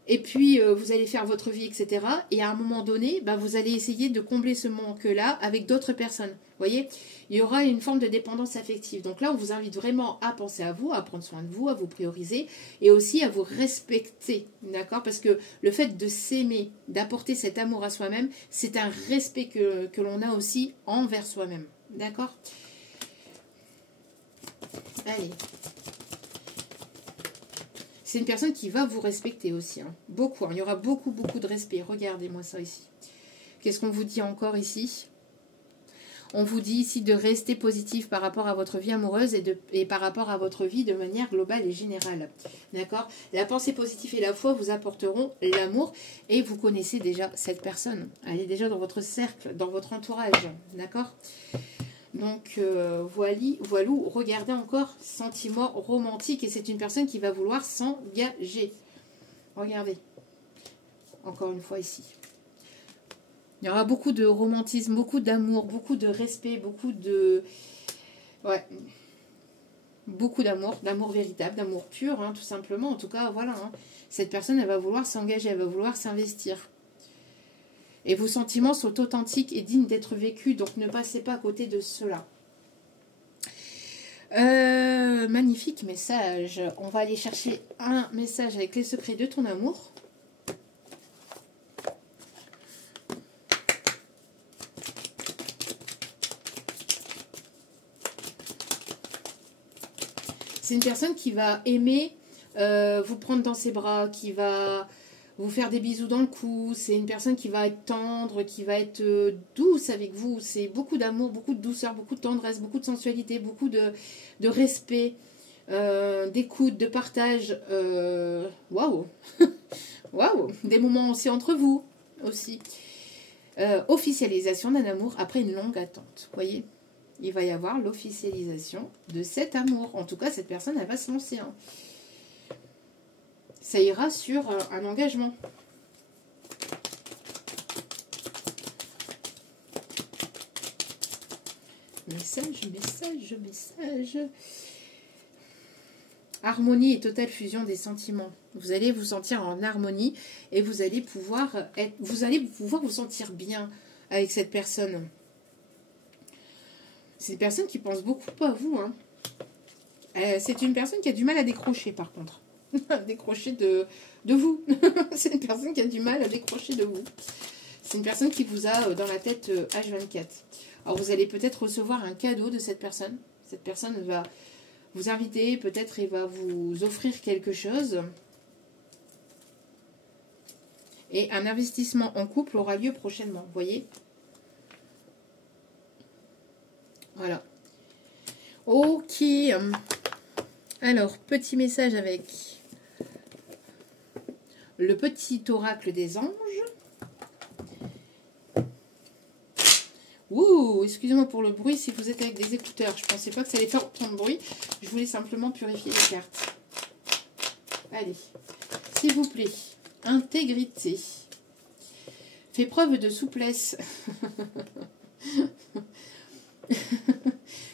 Et puis, vous allez faire votre vie, etc. Et à un moment donné, vous allez essayer de combler ce manque-là avec d'autres personnes. Vous voyez, il y aura une forme de dépendance affective. Donc là, on vous invite vraiment à penser à vous, à prendre soin de vous, à vous prioriser et aussi à vous respecter. D'accord? Parce que le fait de s'aimer, d'apporter cet amour à soi-même, c'est un respect que l'on a aussi envers soi-même. D'accord? Allez. C'est une personne qui va vous respecter aussi. Hein. Beaucoup. Hein. Il y aura beaucoup, beaucoup de respect. Regardez-moi ça ici. Qu'est-ce qu'on vous dit encore ici? On vous dit ici de rester positif par rapport à votre vie amoureuse et par rapport à votre vie de manière globale et générale. D'accord? La pensée positive et la foi vous apporteront l'amour et vous connaissez déjà cette personne. Elle est déjà dans votre cercle, dans votre entourage. D'accord? Donc, voilou, regardez encore, sentiment romantique. Et c'est une personne qui va vouloir s'engager. Regardez. encore une fois ici. Il y aura beaucoup de romantisme, beaucoup d'amour, beaucoup de respect, beaucoup de... Ouais. Beaucoup d'amour, d'amour véritable, d'amour pur, hein, tout simplement. En tout cas, voilà. Hein. Cette personne, elle va vouloir s'engager, elle va vouloir s'investir. Et vos sentiments sont authentiques et dignes d'être vécus, donc ne passez pas à côté de cela. Magnifique message. On va aller chercher un message avec les secrets de ton amour. C'est une personne qui va aimer vous prendre dans ses bras, qui va vous faire des bisous dans le cou. C'est une personne qui va être tendre, qui va être douce avec vous. C'est beaucoup d'amour, beaucoup de douceur, beaucoup de tendresse, beaucoup de sensualité, beaucoup de respect, d'écoute, de partage. Waouh. Waouh. Des moments aussi entre vous aussi. Officialisation d'un amour après une longue attente. Vous voyez ? Il va y avoir l'officialisation de cet amour. En tout cas, cette personne, elle va se lancer. Hein. Ça ira sur un engagement. Message, message, message. Harmonie et totale fusion des sentiments. Vous allez vous sentir en harmonie et vous allez pouvoir vous sentir bien avec cette personne. C'est une personne qui pense beaucoup à vous. Hein. C'est une personne qui a du mal à décrocher, par contre. Décrocher de vous. C'est une personne qui a du mal à décrocher de vous. C'est une personne qui vous a dans la tête H24. Alors, vous allez peut-être recevoir un cadeau de cette personne. Cette personne va vous inviter, peut-être il va vous offrir quelque chose. Et un investissement en couple aura lieu prochainement, vous voyez ? Voilà. Ok. Alors, petit message avec le petit oracle des anges. Ouh, excusez-moi pour le bruit si vous êtes avec des écouteurs. Je ne pensais pas que ça allait faire autant de bruit. Je voulais simplement purifier les cartes. Allez, s'il vous plaît. Intégrité. Fais preuve de souplesse.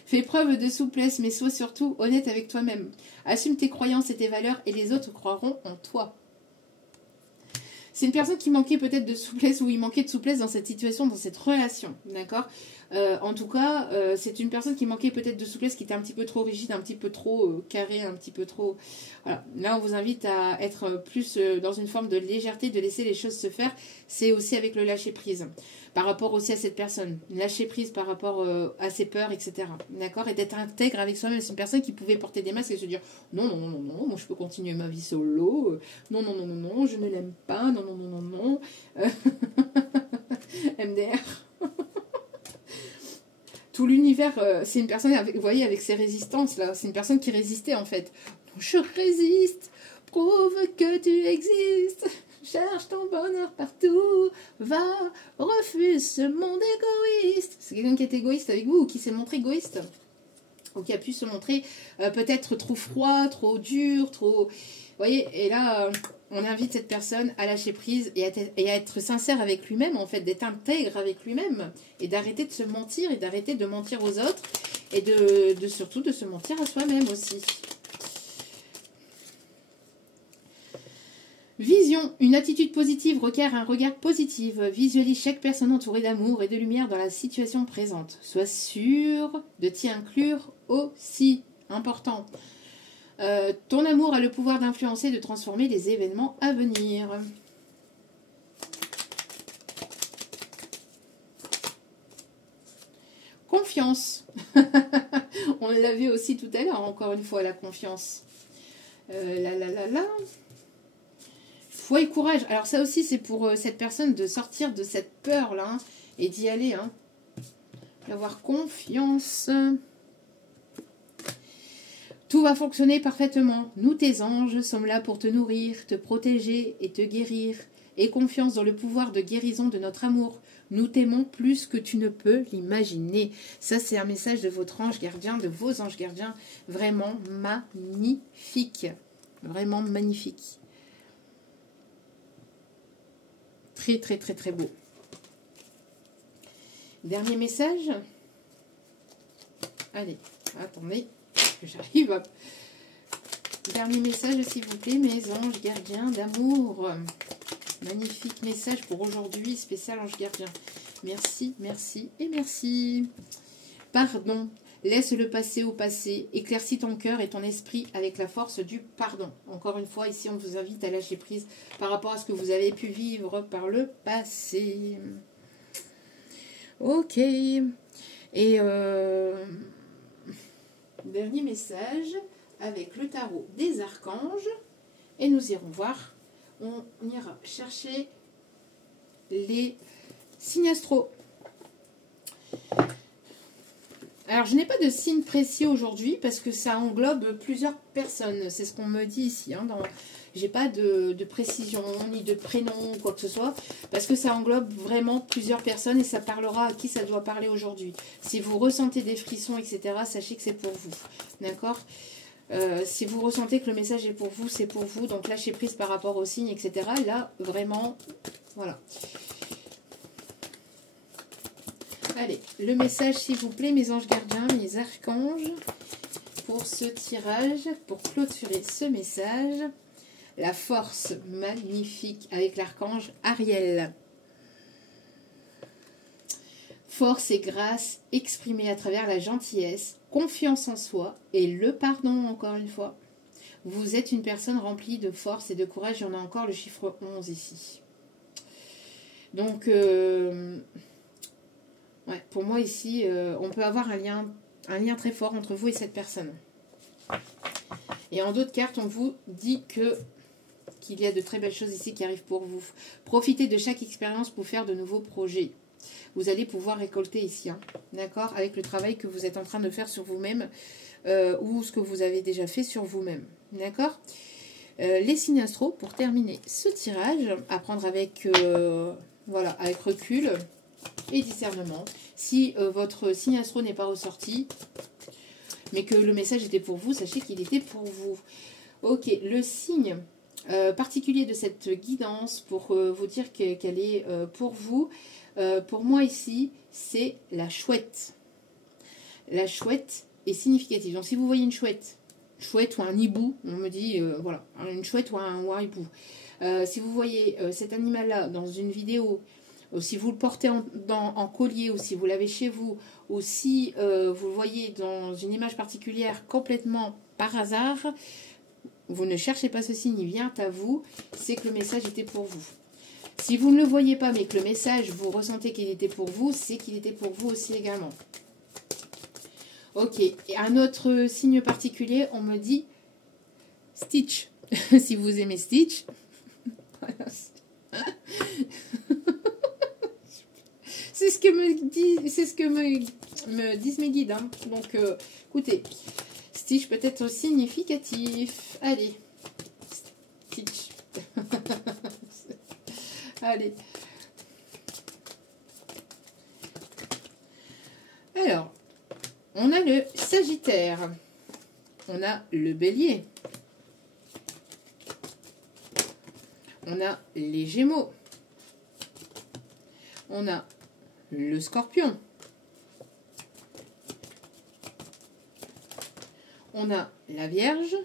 Fais preuve de souplesse, mais sois surtout honnête avec toi-même. Assume tes croyances et tes valeurs et les autres croiront en toi. C'est une personne qui manquait peut-être de souplesse ou il manquait de souplesse dans cette situation, dans cette relation. D'accord ? En tout cas, c'est une personne qui manquait peut-être de souplesse, qui était un petit peu trop rigide, un petit peu trop carré, un petit peu trop... Voilà. Là, on vous invite à être plus dans une forme de légèreté, de laisser les choses se faire. C'est aussi avec le lâcher-prise. Par rapport aussi à cette personne. Lâcher prise par rapport à ses peurs, etc. D'accord ? Et d'être intègre avec soi-même. C'est une personne qui pouvait porter des masques et se dire non, non, non, non, moi je peux continuer ma vie solo. Non, non, non, non, non, je ne l'aime pas. Non, non, non, non, non. MDR. Tout l'univers, c'est une personne, avec, vous voyez, avec ses résistances là. C'est une personne qui résistait en fait. Je résiste. Prouve que tu existes. Cherche ton bonheur partout, va, refuse ce monde égoïste. C'est quelqu'un qui est égoïste avec vous ou qui s'est montré égoïste ou qui a pu se montrer peut-être trop froid, trop dur, trop... Vous voyez, et là, on invite cette personne à lâcher prise et à être sincère avec lui-même, en fait, d'être intègre avec lui-même et d'arrêter de se mentir et d'arrêter de mentir aux autres et surtout de se mentir à soi-même aussi. Vision. Une attitude positive requiert un regard positif. Visualise chaque personne entourée d'amour et de lumière dans la situation présente. Sois sûr de t'y inclure aussi. Important. Ton amour a le pouvoir d'influencer et de transformer les événements à venir. Confiance. On l'a vu aussi tout à l'heure, encore une fois, la confiance. Foi et courage. Alors ça aussi, c'est pour cette personne de sortir de cette peur-là hein, et d'y aller. Hein. D'avoir confiance. Tout va fonctionner parfaitement. Nous, tes anges, sommes là pour te nourrir, te protéger et te guérir. Aie confiance dans le pouvoir de guérison de notre amour. Nous t'aimons plus que tu ne peux l'imaginer. Ça, c'est un message de votre ange gardien, de vos anges gardiens. Vraiment magnifique. Vraiment magnifique. Très, très, très, très beau. Dernier message. Allez, attendez, que j'arrive à... Dernier message, s'il vous plaît, mes anges gardiens d'amour. Magnifique message pour aujourd'hui, spécial ange gardien. Merci, merci et merci. Pardon. Laisse le passé au passé. Éclaircis ton cœur et ton esprit avec la force du pardon. Encore une fois, ici, on vous invite à lâcher prise par rapport à ce que vous avez pu vivre par le passé. Ok. Et dernier message avec le tarot des archanges. Et nous irons voir. On ira chercher les signes astro. Alors, je n'ai pas de signe précis aujourd'hui parce que ça englobe plusieurs personnes. C'est ce qu'on me dit ici. Hein, j'ai pas de précision ni de prénom ou quoi que ce soit parce que ça englobe vraiment plusieurs personnes et ça parlera à qui ça doit parler aujourd'hui. Si vous ressentez des frissons, etc., sachez que c'est pour vous. D'accord ? Si vous ressentez que le message est pour vous, c'est pour vous. Donc, lâchez prise par rapport aux signes, etc. Là, vraiment, voilà. Allez, le message, s'il vous plaît, mes anges gardiens, mes archanges, pour ce tirage, pour clôturer ce message. La force magnifique avec l'archange Ariel. Force et grâce exprimée à travers la gentillesse, confiance en soi et le pardon, encore une fois. Vous êtes une personne remplie de force et de courage. Il y en a encore le chiffre 11 ici. Donc, ouais, pour moi ici, on peut avoir un lien très fort entre vous et cette personne. Et en d'autres cartes, on vous dit qu'il y a de très belles choses ici qui arrivent pour vous. Profitez de chaque expérience pour faire de nouveaux projets. Vous allez pouvoir récolter ici, hein, d'accord, avec le travail que vous êtes en train de faire sur vous-même ou ce que vous avez déjà fait sur vous-même, d'accord. Les signes astro, pour terminer ce tirage, à prendre avec, voilà, avec recul et discernement. Si votre signe astro n'est pas ressorti, mais que le message était pour vous, sachez qu'il était pour vous. Ok, le signe particulier de cette guidance, pour vous dire qu'elle est pour vous, pour moi ici, c'est la chouette. La chouette est significative. Donc si vous voyez une chouette ou un hibou, on me dit, voilà, une chouette ou un hibou. Si vous voyez cet animal-là dans une vidéo, ou si vous le portez en collier, ou si vous l'avez chez vous, ou si vous le voyez dans une image particulière complètement par hasard, vous ne cherchez pas ce signe, il vient à vous, c'est que le message était pour vous. Si vous ne le voyez pas, mais que le message, vous ressentez qu'il était pour vous, c'est qu'il était pour vous aussi également. Ok, et un autre signe particulier, on me dit Stitch. Si vous aimez Stitch, voilà. C'est ce que me disent mes guides. Hein. Donc, écoutez, Stitch peut être significatif. Allez, Stitch. Allez. Alors, on a le Sagittaire. On a le Bélier. On a les Gémeaux. On a le Scorpion. On a la Vierge.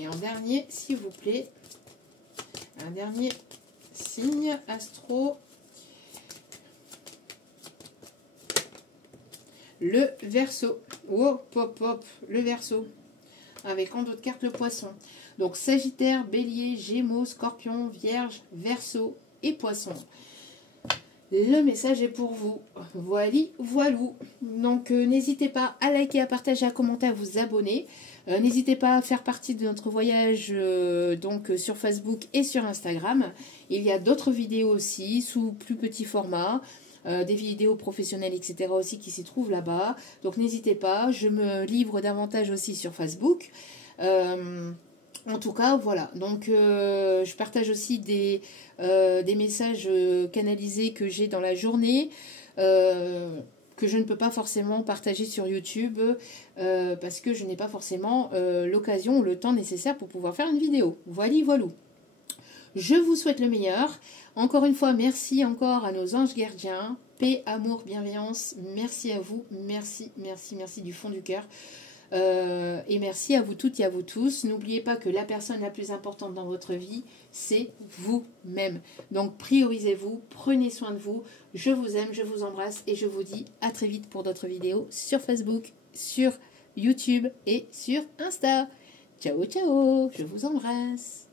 Et en dernier, s'il vous plaît, un dernier signe astro, le Verseau. Oh, pop, pop, le Verseau. Avec en d'autres cartes le Poisson. Donc Sagittaire, Bélier, Gémeaux, Scorpion, Vierge, Verseau et Poisson. Le message est pour vous. Voili, voilou. Donc n'hésitez pas à liker, à partager, à commenter, à vous abonner. N'hésitez pas à faire partie de notre voyage donc sur Facebook et sur Instagram. Il y a d'autres vidéos aussi sous plus petit format. Des vidéos professionnelles, etc. aussi qui s'y trouvent là-bas. Donc n'hésitez pas, je me livre davantage aussi sur Facebook. En tout cas, voilà. Donc je partage aussi des messages canalisés que j'ai dans la journée, que je ne peux pas forcément partager sur YouTube, parce que je n'ai pas forcément l'occasion ou le temps nécessaire pour pouvoir faire une vidéo. Voilà, voilà. Je vous souhaite le meilleur. Encore une fois, merci encore à nos anges gardiens. Paix, amour, bienveillance. Merci à vous. Merci, merci, merci du fond du cœur. Et merci à vous toutes et à vous tous. N'oubliez pas que la personne la plus importante dans votre vie, c'est vous-même. Donc priorisez-vous, prenez soin de vous. Je vous aime, je vous embrasse et je vous dis à très vite pour d'autres vidéos sur Facebook, sur YouTube et sur Insta. Ciao, ciao, je vous embrasse.